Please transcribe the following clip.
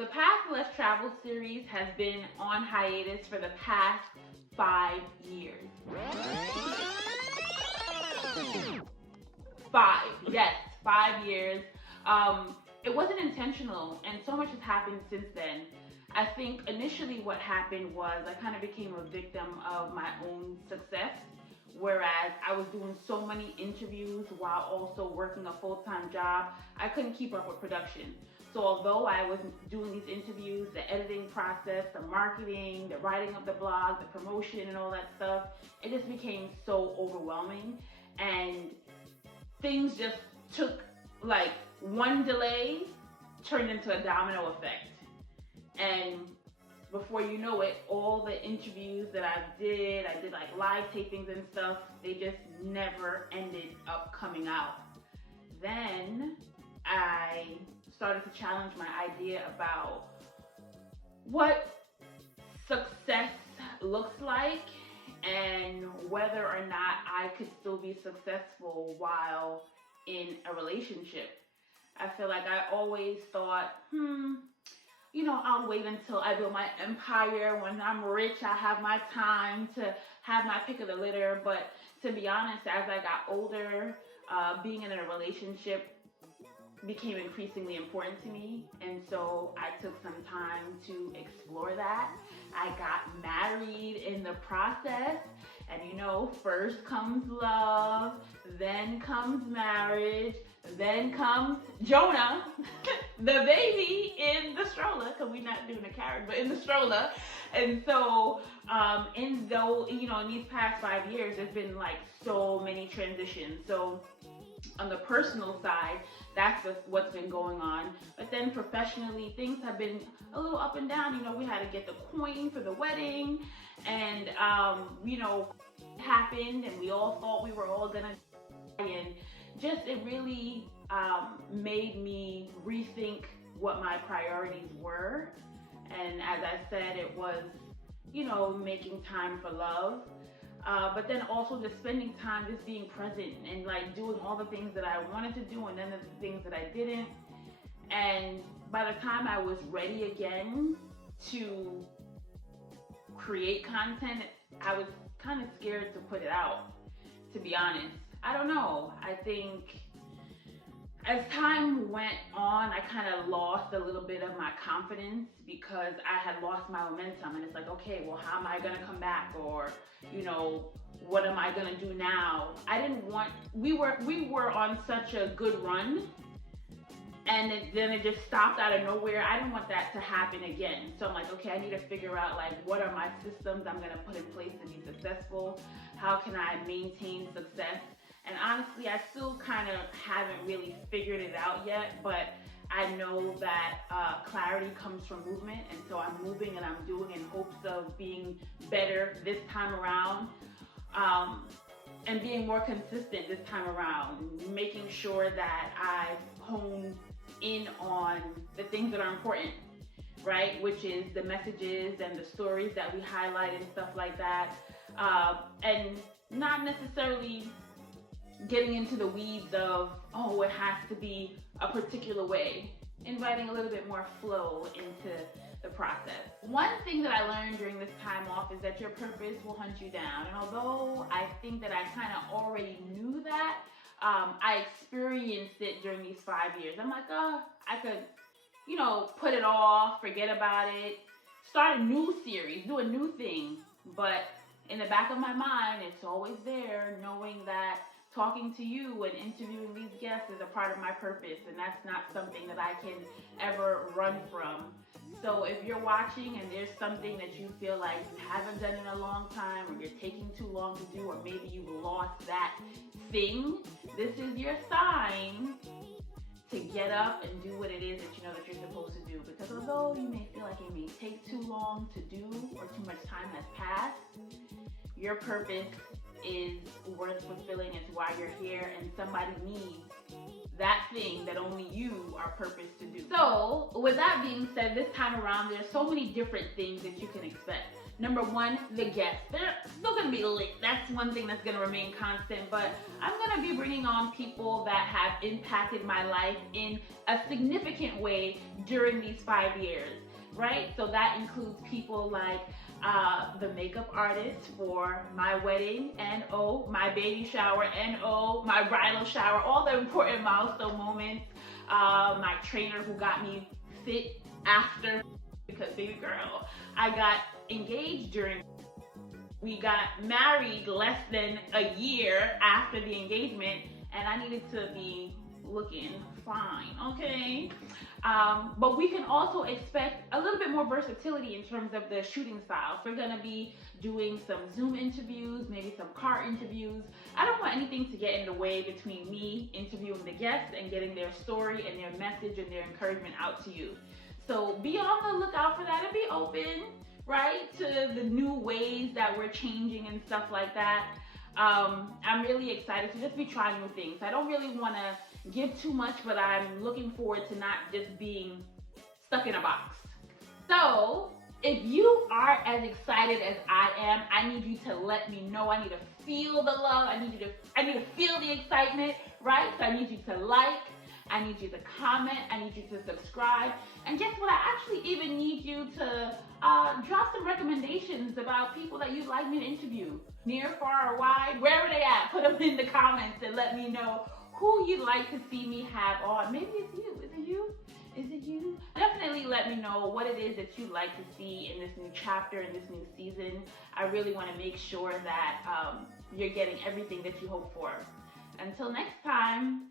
the Path Less Traveled series has been on hiatus for the past 5 years. 5 years. It wasn't intentional, and so much has happened since then. I think initially what happened was I kind of became a victim of my own success, whereas I was doing so many interviews while also working a full-time job, I couldn't keep up with production. So although I was doing these interviews, the editing process, the marketing, the writing of the blog, the promotion and all that stuff, it just became so overwhelming, and things just took, like, one delay turned into a domino effect. And before you know it, all the interviews that I did like live tapings and stuff, they just never ended up coming out. Then I started to challenge my idea about what success looks like and whether or not I could still be successful while in a relationship. I feel like I always thought, I'll wait until I build my empire. When I'm rich, I have my time to have my pick of the litter. But to be honest, as I got older, being in a relationship became increasingly important to me. And so I took some time to explore that. I got married in the process. And first comes love, then comes marriage, then comes Jonah, the baby in the stroller, because we're not doing a carriage, but in the stroller. And so, in these past 5 years, there's been like so many transitions. So on the personal side, that's what's been going on. But then professionally, things have been a little up and down. We had to get the coin for the wedding, and it happened, and we all thought we were all gonna die, and just it really made me rethink what my priorities were. And as I said, it was making time for love, but then also just spending time just being present and like doing all the things that I wanted to do and then the things that I didn't. And by the time I was ready again to create content, I was kind of scared to put it out, to be honest. I don't know. I think as time went on, I kind of lost a little bit of my confidence because I had lost my momentum. And it's like, okay, well, how am I going to come back? Or, what am I going to do now? We were on such a good run, and then it just stopped out of nowhere. I didn't want that to happen again. So I'm like, okay, I need to figure out like what are my systems I'm going to put in place to be successful? How can I maintain success? And honestly, I still kind of haven't really figured it out yet, but I know that clarity comes from movement, and so I'm moving and I'm doing in hopes of being better this time around, and being more consistent this time around, making sure that I hone in on the things that are important, right? Which is the messages and the stories that we highlight and stuff like that, and not necessarily getting into the weeds of, it has to be a particular way, inviting a little bit more flow into the process. One thing that I learned during this time off is that your purpose will hunt you down. And although I think that I kind of already knew that, I experienced it during these 5 years. I'm like, I could, put it off, forget about it, start a new series, do a new thing. But in the back of my mind, it's always there, knowing that talking to you and interviewing these guests is a part of my purpose, and that's not something that I can ever run from. So if you're watching and there's something that you feel like you haven't done in a long time, or you're taking too long to do, or maybe you've lost that thing, this is your sign to get up and do what it is that you know that you're supposed to do. Because although you may feel like it may take too long to do, or too much time has passed, your purpose is worth fulfilling. It's why you're here, and somebody needs that thing that only you are purposed to do. So with that being said, this time around there's so many different things that you can expect. Number one, the guests. They're still gonna be lit. That's one thing that's gonna remain constant. But I'm gonna be bringing on people that have impacted my life in a significant way during these 5 years, right? So that includes people like the makeup artist for my wedding, NO, my baby shower, NO, my bridal shower, all the important milestone moments. My trainer who got me fit after, because baby girl, I got engaged during, we got married less than a year after the engagement, and I needed to be looking fine, okay? But we can also expect a little bit more versatility in terms of the shooting styles. We're gonna be doing some Zoom interviews, maybe some car interviews. I don't want anything to get in the way between me interviewing the guests and getting their story and their message and their encouragement out to you. So be on the lookout for that and be open, right, to the new ways that we're changing and stuff like that. I'm really excited to just be trying new things. I don't really want to give too much, but I'm looking forward to not just being stuck in a box. So if you are as excited as I am, I need you to let me know. I need to feel the love. I need to feel the excitement, right? So I need you to like, I need you to comment, I need you to subscribe, and guess what? I actually even need you to drop some recommendations about people that you'd like me to interview, near, far, or wide, wherever they at. Put them in the comments and let me know who you'd like to see me have on. Maybe it's you. Is it you? Is it you? Definitely let me know what it is that you'd like to see in this new chapter, in this new season. I really want to make sure that you're getting everything that you hope for. Until next time,